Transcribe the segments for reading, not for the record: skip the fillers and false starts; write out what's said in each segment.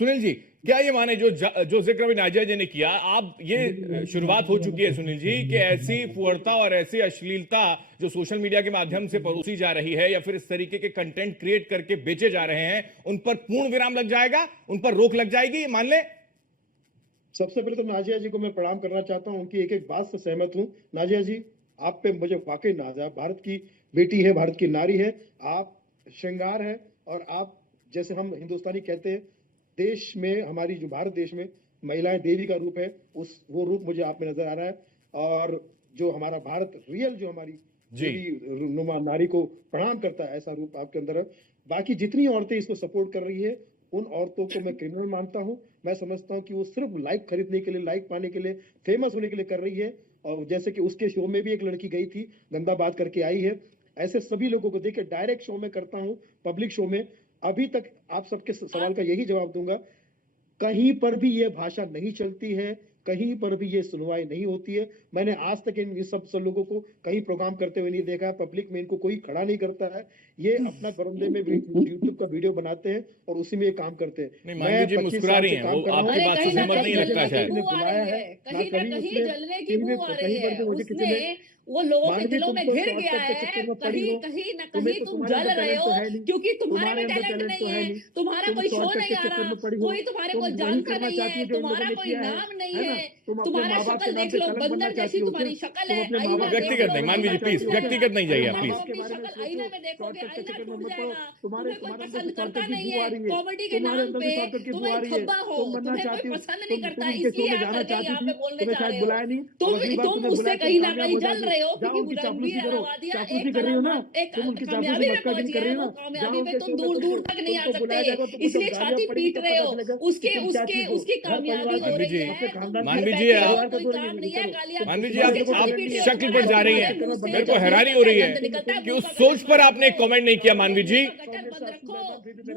सुनील जी, क्या ये माने जो जिक्र अभी नाजिया जी ने किया, आप ये शुरुआत हो चुकी है सुनील जी कि ऐसी फुहड़ता और ऐसी अश्लीलता जो सोशल मीडिया के माध्यम से परोसी जा रही है या फिर इस तरीके के कंटेंट क्रिएट करके बेचे जा रहे हैं, उन पर पूर्ण विराम लग जाएगा, उन पर रोक लग जाएगी, मान ले? सबसे पहले तो नाजिया जी को मैं प्रणाम करना चाहता हूं, उनकी एक एक बात से सहमत हूं। नाजिया जी, आप पे मुझे वाकई नाज है। आप भारत की बेटी है, भारत की नारी है, आप श्रृंगार है। और आप, जैसे हम हिंदुस्तानी कहते हैं, देश में, हमारी जो भारत देश में महिलाएं देवी का रूप है, वो रूप मुझे आप में नजर आ रहा है। और जो हमारा भारत रियल, जो हमारी देवी नुमा नारी को प्रणाम करता है, ऐसा रूप आपके अंदर है। बाकी जितनी औरतें इसको सपोर्ट कर रही है, उन औरतों को मैं क्रिमिनल मानता हूं। मैं समझता हूं कि वो सिर्फ लाइक खरीदने के लिए, लाइक पाने के लिए, फेमस होने के लिए कर रही है। और जैसे कि उसके शो में भी एक लड़की गई थी, गंदा बात करके आई है। ऐसे सभी लोगों को देखिए, डायरेक्ट शो में करता हूं, पब्लिक शो में। अभी तक आप सबके सवाल का यही जवाब दूंगा, कहीं पर भी ये भाषा नहीं चलती है, कहीं पर भी ये सुनवाई नहीं होती है। मैंने आज तक इन सब लोगों को कहीं प्रोग्राम करते हुए नहीं देखा है। पब्लिक में इनको कोई खड़ा नहीं करता है। ये अपना बरमदे में यूट्यूब का वीडियो बनाते हैं और उसी में ये काम करते हैं। नहीं, मानवी जी मुस्कुरा रही हैं, वो आपकी बात से सहमत नहीं लगता शायद। बुलाया है, कहीं ना कहीं जलने की बू आ रही है, मुझे किसी ने, वो लोगों के दिलों में घिर गया है। कहीं ना कहीं तुम जल रहे हो, क्योंकि तुम्हारे में टैलेंट नहीं है, तुम्हारा कोई शो नहीं आ रहा, कोई तुम्हारे को जानता नहीं है, तुम्हारा कोई नाम नहीं है, तुम्हारा शक्ल देख लो, बंदर जैसी तुम्हारी शक्ल है। व्यक्तिगत नहीं, मानवी जी प्लीज, व्यक्तिगत नहीं जाइए प्लीज। आईने में देखोगे, आईना टूट जाएगा। तुम्हें कोई पसंद करता नहीं है, कॉमेडी के नाम पे तुम एक खब्बा हो, तुम्हें कोई पसंद नहीं करता, इसलिए आकर के यहाँ पे बोलने जा रहे हो। तुम उससे कहीं ना कहीं जल रहे हो, क्योंकि रणबीर अलावादिया एक कामयाबी में पहुंच गया है। वो कामयाबी पे तुम दूर दूर तक नहीं आ सकते, इसलिए छाती पीट रहे हो। उसकी कामयाबी हो रही है। मानवी जी, मानवी जी, आप शक्ल पर जा रही हैं, मेरे को हैरानी हो रही है कि उस सोच पर आपने कमेंट नहीं किया। मानवी जी,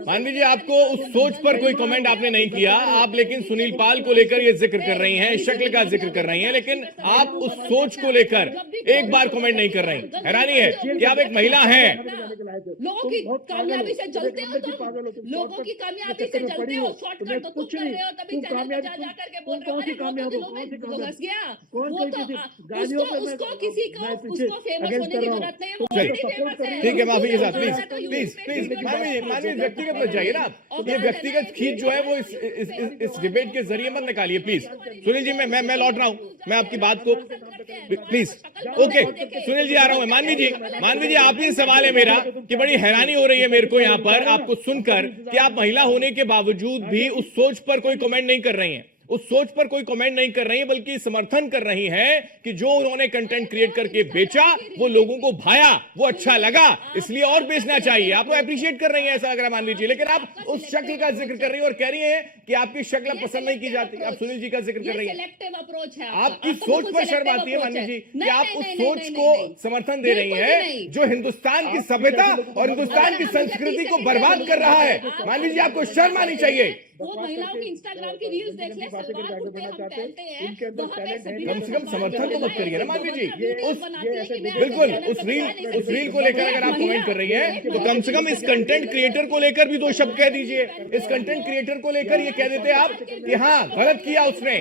मानवी जी, आपको उस सोच पर कोई कमेंट आपने नहीं किया। आप लेकिन सुनील पाल को लेकर ये जिक्र कर रही हैं, शक्ल का जिक्र कर रही हैं, लेकिन आप उस सोच को लेकर एक बार कमेंट नहीं कर रही। हैरानी है कि आप एक महिला हैं। लोगों की कामयाबी से जलते हो तुम, लोगों की कामयाबी से जलते हो, शॉर्टकट तो तुम कर रहे हो, तभी चैनल पे जा करके बोल रहे हो। अरे वो तो दिलों में घुस गया, वो तो उसको किसी को उसको फेमस होने की जरूरत नहीं है, वो ऑलरेडी फेमस है। ठीक है, माफी के साथ प्लीज प्लीज मानवी व्यक्तिगत मत जाइए ना। ये व्यक्तिगत खींच जो है वो इस डिबेट के जरिए मत निकालिए प्लीज। सुनील जी, मैं लौट रहा हूँ, मैं आपकी बात को प्लीज। ओके सुनील जी, आ रहा हूं। मानवी जी, आप ही सवाल है मेरा कि बड़ी हैरानी हो रही है मेरे को यहाँ पर आपको सुनकर कि आप महिला होने के बावजूद भी उस सोच पर कोई कमेंट नहीं कर रही हैं, उस सोच पर कोई कमेंट नहीं कर रही है, बल्कि समर्थन कर रही है कि जो उन्होंने कंटेंट क्रिएट करके बेचा वो लोगों को भाया, वो अच्छा लगा, इसलिए और बेचना चाहिए। आप तो अप्रिशिएट कर रही हैं, ऐसा लग रहा है मान लीजिए, लेकिन आप उस शक्ल का जिक्र कर रही है और कह रही है कि आपकी शक्ल पसंद नहीं की जाती। आप सुनील जी का जिक्र कर रही है, आपकी सोच पर शर्म आती है मान लीजिए कि आप उस सोच को समर्थन दे रही है जो हिंदुस्तान की सभ्यता और हिंदुस्तान की संस्कृति को बर्बाद कर रहा है। मान लीजिए, आपको शर्म आनी चाहिए। वो महिलाओं की इंस्टाग्राम की रील्स देख ले, सलवार कुर्ते हम पहनते हैं, कम से कम समर्थन तो मत करिए ना मानवी जी। बिल्कुल उस रील को लेकर अगर आप कमेंट कर रही है तो कम से कम इस कंटेंट क्रिएटर को लेकर भी दो शब्द कह दीजिए। इस कंटेंट क्रिएटर को लेकर ये कह देते आप कि हाँ, गलत किया उसने,